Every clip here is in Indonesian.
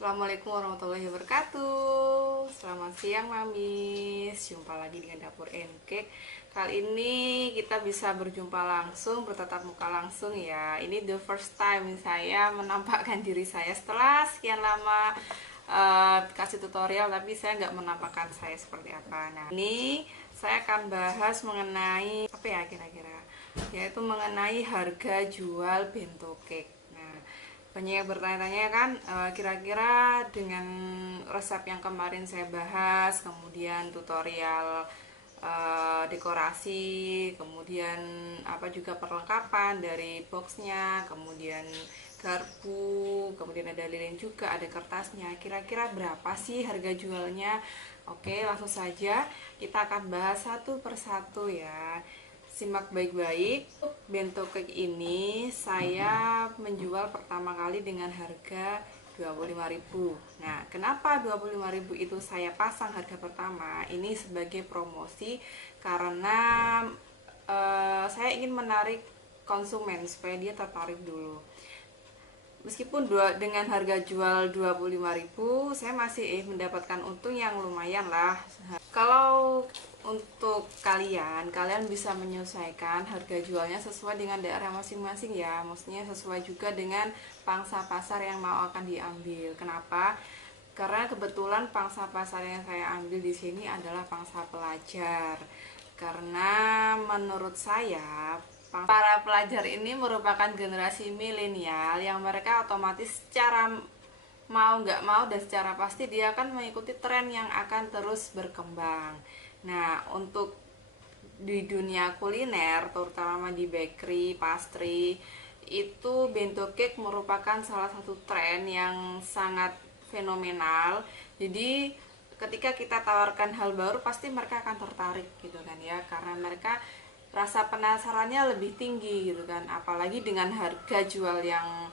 Assalamualaikum warahmatullahi wabarakatuh. Selamat siang Mamis. Jumpa lagi dengan Dapur Encake. Kali ini kita bisa berjumpa langsung, bertatap muka langsung ya. Ini the first time saya menampakkan diri saya setelah sekian lama kasih tutorial, tapi saya nggak menampakkan saya seperti apa. Nah, ini saya akan bahas mengenai apa ya kira-kira, yaitu mengenai harga jual bento cake. Nah, banyak yang bertanya-tanya kan, kira-kira dengan resep yang kemarin saya bahas, kemudian tutorial dekorasi, kemudian apa juga perlengkapan dari boxnya, kemudian garpu, kemudian ada lilin juga, ada kertasnya. Kira-kira berapa sih harga jualnya? Oke, langsung saja kita akan bahas satu persatu ya. Simak baik-baik. Bento cake ini saya menjual pertama kali dengan harga 25.000. Nah, kenapa 25.000 itu saya pasang harga pertama? Ini sebagai promosi karena saya ingin menarik konsumen supaya dia tertarik dulu. Meskipun dengan harga jual 25.000, saya masih mendapatkan untung yang lumayan lah. Kalau untuk kalian bisa menyesuaikan harga jualnya sesuai dengan daerah masing-masing ya. Maksudnya sesuai juga dengan pangsa pasar yang mau akan diambil. Kenapa? Karena kebetulan pangsa pasar yang saya ambil di sini adalah pangsa pelajar. Karena menurut saya para pelajar ini merupakan generasi milenial yang mereka otomatis secara mau nggak mau dan secara pasti dia akan mengikuti tren yang akan terus berkembang. Nah, untuk di dunia kuliner, terutama di bakery, pastry, itu bento cake merupakan salah satu tren yang sangat fenomenal. Jadi ketika kita tawarkan hal baru pasti mereka akan tertarik gitu kan ya, karena mereka rasa penasarannya lebih tinggi gitu kan, apalagi dengan harga jual yang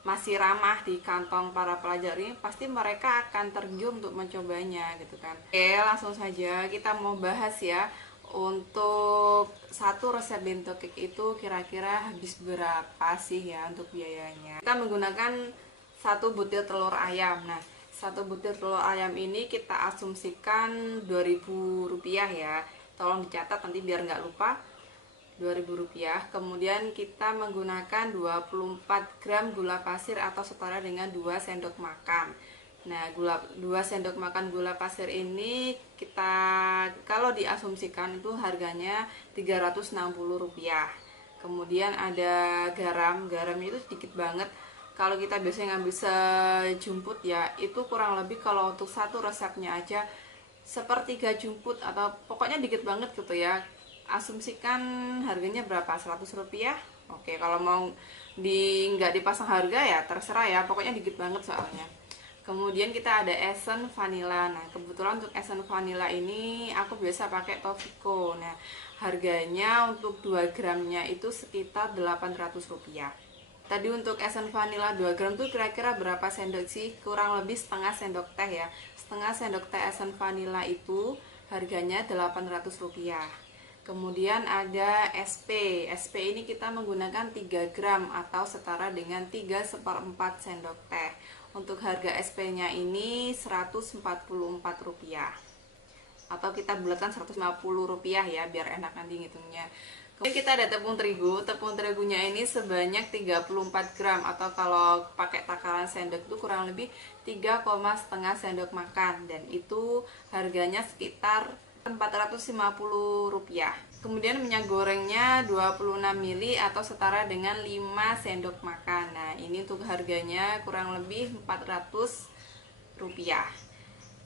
masih ramah di kantong para pelajar ini, pasti mereka akan tergiur untuk mencobanya gitu kan. Oke, langsung saja kita mau bahas ya. Untuk satu resep bento cake itu kira-kira habis berapa sih ya untuk biayanya? Kita menggunakan satu butir telur ayam. Nah, satu butir telur ayam ini kita asumsikan 2.000 rupiah ya. Tolong dicatat nanti biar nggak lupa. 2.000 rupiah. Kemudian kita menggunakan 24 gram gula pasir atau setara dengan 2 sendok makan. Nah, 2 sendok makan gula pasir ini kita kalau diasumsikan itu harganya 360 rupiah. Kemudian ada garam. Garamnya itu sedikit banget. Kalau kita biasanya ngambil sejumput ya, itu kurang lebih kalau untuk satu resepnya aja sepertiga jumput atau pokoknya dikit banget gitu ya. Asumsikan harganya berapa, 100 rupiah. Oke, kalau mau nggak dipasang harga ya terserah ya, pokoknya dikit banget soalnya. Kemudian kita ada esen vanilla. Nah, kebetulan untuk esen vanilla ini aku biasa pakai Tofiko. Nah, harganya untuk 2 gramnya itu sekitar 800 rupiah. Tadi untuk esen vanilla 2 gram tuh kira-kira berapa sendok sih? Kurang lebih setengah sendok teh ya. Setengah sendok teh esen vanilla itu harganya 800 rupiah. Kemudian ada SP. SP ini kita menggunakan 3 gram atau setara dengan 3/4 sendok teh. Untuk harga SP-nya ini 144 rupiah. Atau kita bulatkan 150 rupiah ya biar enak nanti ngitungnya. Kemudian kita ada tepung terigu. Tepung terigunya ini sebanyak 34 gram atau kalau pakai takaran sendok itu kurang lebih 3,5 sendok makan, dan itu harganya sekitar 450 rupiah. Kemudian minyak gorengnya 26 ml atau setara dengan 5 sendok makan. Nah, ini untuk harganya kurang lebih 400 rupiah.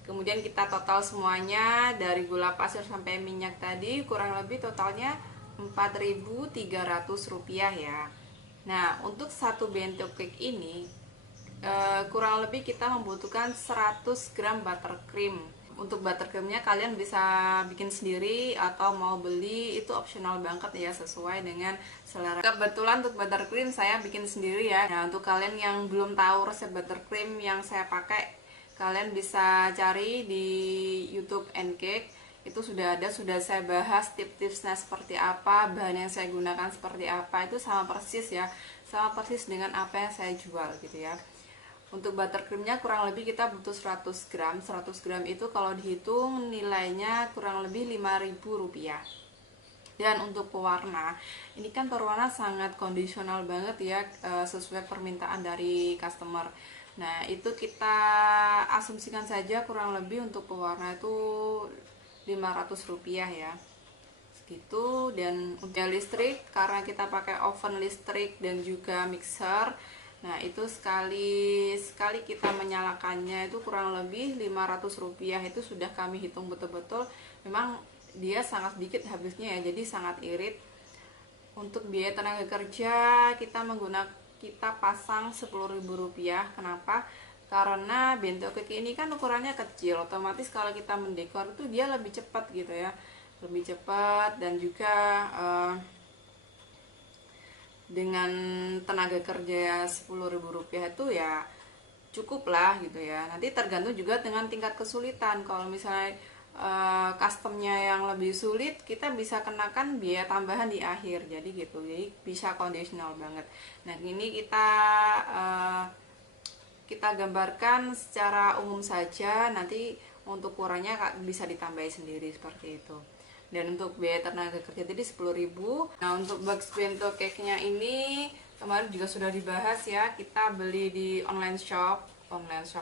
Kemudian kita total semuanya dari gula pasir sampai minyak tadi kurang lebih totalnya 4.300 rupiah ya. Nah, untuk satu bento cake ini kurang lebih kita membutuhkan 100 gram buttercream. Untuk buttercreamnya kalian bisa bikin sendiri atau mau beli, itu optional banget ya, sesuai dengan selera. Kebetulan untuk buttercream saya bikin sendiri ya. Nah, untuk kalian yang belum tahu resep buttercream yang saya pakai, kalian bisa cari di YouTube Encake. Itu sudah ada, sudah saya bahas tips-tipsnya seperti apa, bahan yang saya gunakan seperti apa, itu sama persis ya, sama persis dengan apa yang saya jual gitu ya. Untuk buttercreamnya kurang lebih kita butuh 100 gram. 100 gram itu kalau dihitung nilainya kurang lebih Rp5.000. Dan untuk pewarna, ini kan pewarna sangat kondisional banget ya, sesuai permintaan dari customer. Nah, itu kita asumsikan saja kurang lebih untuk pewarna itu Rp500 ya, segitu. Dan untuk listrik, karena kita pakai oven listrik dan juga mixer, nah itu sekali kita menyalakannya itu kurang lebih Rp500. Itu sudah kami hitung betul-betul, memang dia sangat sedikit habisnya ya, jadi sangat irit. Untuk biaya tenaga kerja kita pasang Rp10.000. Kenapa? Karena bento cake ini kan ukurannya kecil, otomatis kalau kita mendekor itu dia lebih cepat gitu ya, lebih cepat. Dan juga dengan tenaga kerja Rp10.000 itu ya cukup lah gitu ya. Nanti tergantung juga dengan tingkat kesulitan. Kalau misalnya customnya yang lebih sulit, kita bisa kenakan biaya tambahan di akhir, jadi gitu. Jadi bisa kondisional banget. Nah, ini kita gambarkan secara umum saja, nanti untuk ukurannya bisa ditambahin sendiri seperti itu. Dan untuk biaya tenaga kerja tadi 10.000. Nah, untuk box bento cake-nya ini kemarin juga sudah dibahas ya, kita beli di online shop orange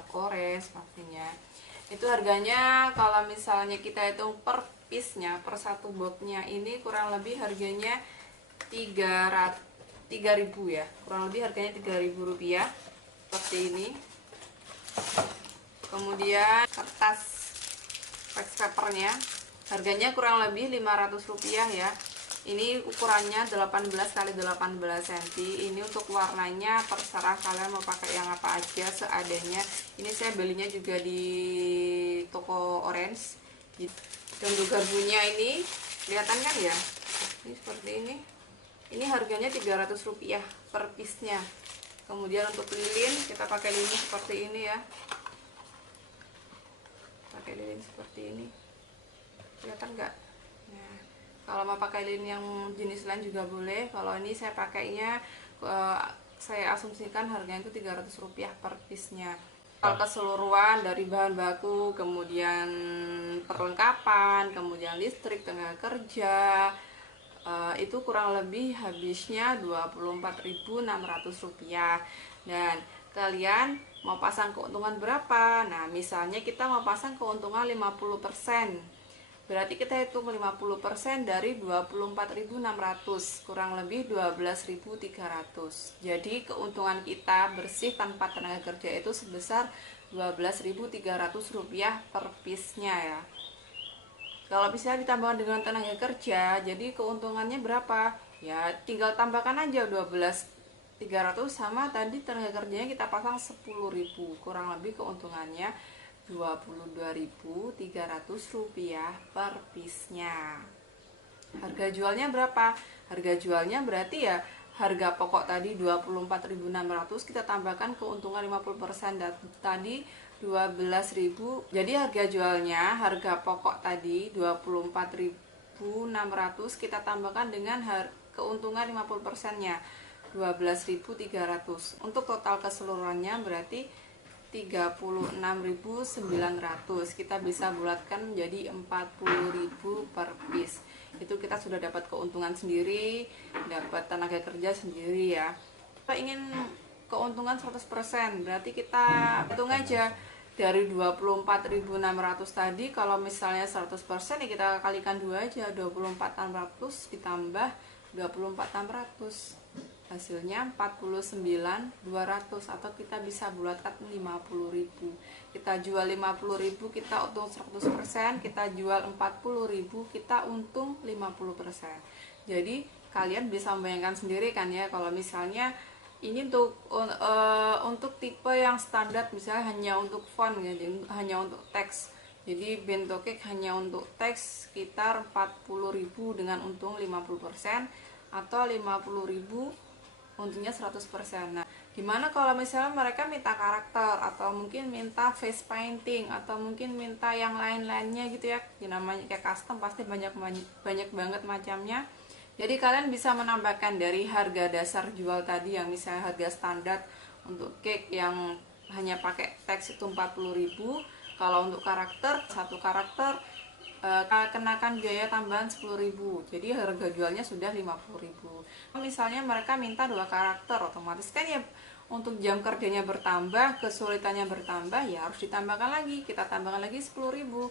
pastinya. Itu harganya kalau misalnya kita hitung per piece-nya, per satu box-nya ini kurang lebih harganya 3.000 ya. Kurang lebih harganya Rp3.000 seperti ini. Kemudian kertas wax papernya harganya kurang lebih Rp500 ya. Ini ukurannya 18 x 18 cm. Ini untuk warnanya terserah kalian mau pakai yang apa aja seadanya. Ini saya belinya juga di toko orange. Dan untuk garpunya ini kelihatan kan ya, ini seperti ini. Ini harganya Rp300 per piece-nya. Kemudian untuk lilin, kita pakai lilin seperti ini ya, pakai lilin seperti ini, kelihatan nggak? Nah, kalau mau pakai lilin yang jenis lain juga boleh. Kalau ini saya pakainya, saya asumsikan harganya itu Rp300 per piece-nya. Kalau keseluruhan dari bahan baku, kemudian perlengkapan, kemudian listrik, tenaga kerja, itu kurang lebih habisnya Rp24.600. Dan kalian mau pasang keuntungan berapa? Nah, misalnya kita mau pasang keuntungan 50%. Berarti kita hitung 50% dari 24.600, kurang lebih 12.300. Jadi keuntungan kita bersih tanpa tenaga kerja itu sebesar Rp12.300 per piece-nya ya. Kalau bisa ditambahkan dengan tenaga kerja, jadi keuntungannya berapa? Ya tinggal tambahkan aja 12.300 sama tadi tenaga kerjanya kita pasang 10.000, kurang lebih keuntungannya Rp22.300 per piece-nya. Harga jualnya berapa? Harga jualnya berarti ya harga pokok tadi 24.600, kita tambahkan keuntungan 50% tadi 12.000. Jadi harga jualnya, harga pokok tadi 24.600, kita tambahkan dengan keuntungan 50%-nya 12.300. Untuk total keseluruhannya berarti 36.900. Kita bisa bulatkan menjadi 40.000 per piece. Itu kita sudah dapat keuntungan sendiri, dapat tenaga kerja sendiri ya. Kita ingin keuntungan 100%, berarti kita hitung aja dari 24.600 tadi. Kalau misalnya 100% ya kita kalikan 2 aja, 24.600 ditambah 24.600, hasilnya 49.200, atau kita bisa bulatkan 50.000. Kita jual 50.000 kita untung 100%, kita jual 40.000 kita untung 50%. Jadi kalian bisa membayangkan sendiri kan ya, kalau misalnya ini untuk tipe yang standar, misalnya hanya untuk font ya, hanya untuk teks. Jadi bento cake hanya untuk teks sekitar 40.000 dengan untung 50%, atau 50.000 untungnya 100%. Nah, gimana kalau misalnya mereka minta karakter, atau mungkin minta face painting, atau mungkin minta yang lain-lainnya gitu ya. Yang namanya kayak custom pasti banyak banget macamnya. Jadi kalian bisa menambahkan dari harga dasar jual tadi yang misalnya harga standar untuk cake yang hanya pakai teks itu 40.000. Kalau untuk karakter, satu karakter kenakan biaya tambahan 10.000. Jadi harga jualnya sudah 50.000. Misalnya mereka minta 2 karakter, otomatis kan ya untuk jam kerjanya bertambah, kesulitannya bertambah, ya harus ditambahkan lagi. Kita tambahkan lagi 10.000.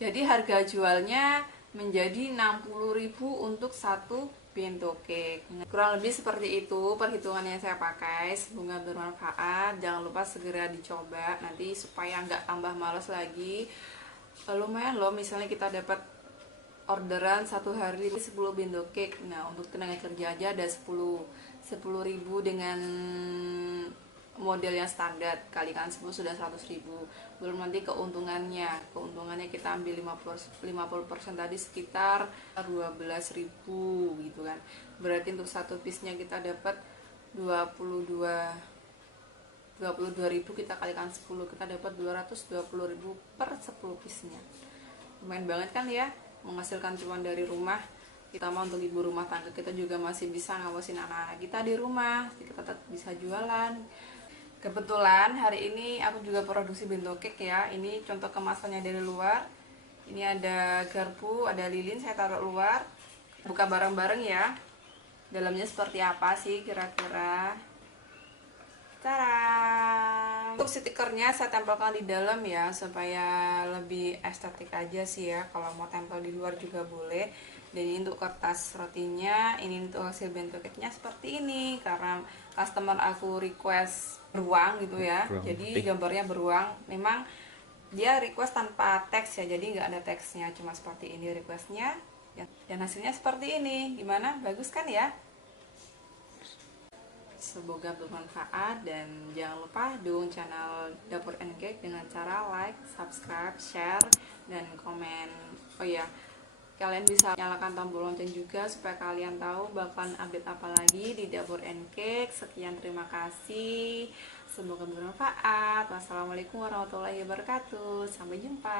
Jadi harga jualnya menjadi 60.000 untuk satu bento cake. Kurang lebih seperti itu perhitungan yang saya pakai. Semoga bermanfaat. Jangan lupa segera dicoba nanti supaya nggak tambah males lagi. Lumayan loh, misalnya kita dapat orderan satu hari 10 bento cake. Nah, untuk tenaga kerja aja ada 10.000 dengan model yang standar, kalikan 10 sudah 100.000. Belum nanti keuntungannya kita ambil 50% tadi sekitar 12.000 gitu kan. Berarti untuk satu piece-nya kita dapat 22.000, kita kalikan 10, kita dapat 220.000 per 10 piece-nya. Lumayan banget kan ya, menghasilkan cuan dari rumah. Kita mau untuk ibu rumah tangga, kita juga masih bisa ngawasin anak-anak kita di rumah, kita tetap bisa jualan. Kebetulan hari ini aku juga produksi bento cake ya. Ini contoh kemasannya dari luar. Ini ada garpu, ada lilin, saya taruh luar. Buka bareng-bareng ya. Dalamnya seperti apa sih kira-kira? Tara. Untuk stikernya saya tempelkan di dalam ya, supaya lebih estetik aja sih ya. Kalau mau tempel di luar juga boleh. Dan ini untuk kertas rotinya, ini untuk hasil bento cake-nya seperti ini karena customer aku request beruang gitu ya. Jadi gambarnya beruang. Memang dia request tanpa teks ya, jadi nggak ada teksnya, cuma seperti ini requestnya. Dan hasilnya seperti ini. Gimana? Bagus kan ya? Semoga bermanfaat dan jangan lupa dukung channel Dapur and Cake dengan cara like, subscribe, share, dan komen. Oh iya, kalian bisa nyalakan tombol lonceng juga supaya kalian tahu bakalan update apa lagi di Dapur and Cake. Sekian, terima kasih. Semoga bermanfaat. Wassalamualaikum warahmatullahi wabarakatuh. Sampai jumpa.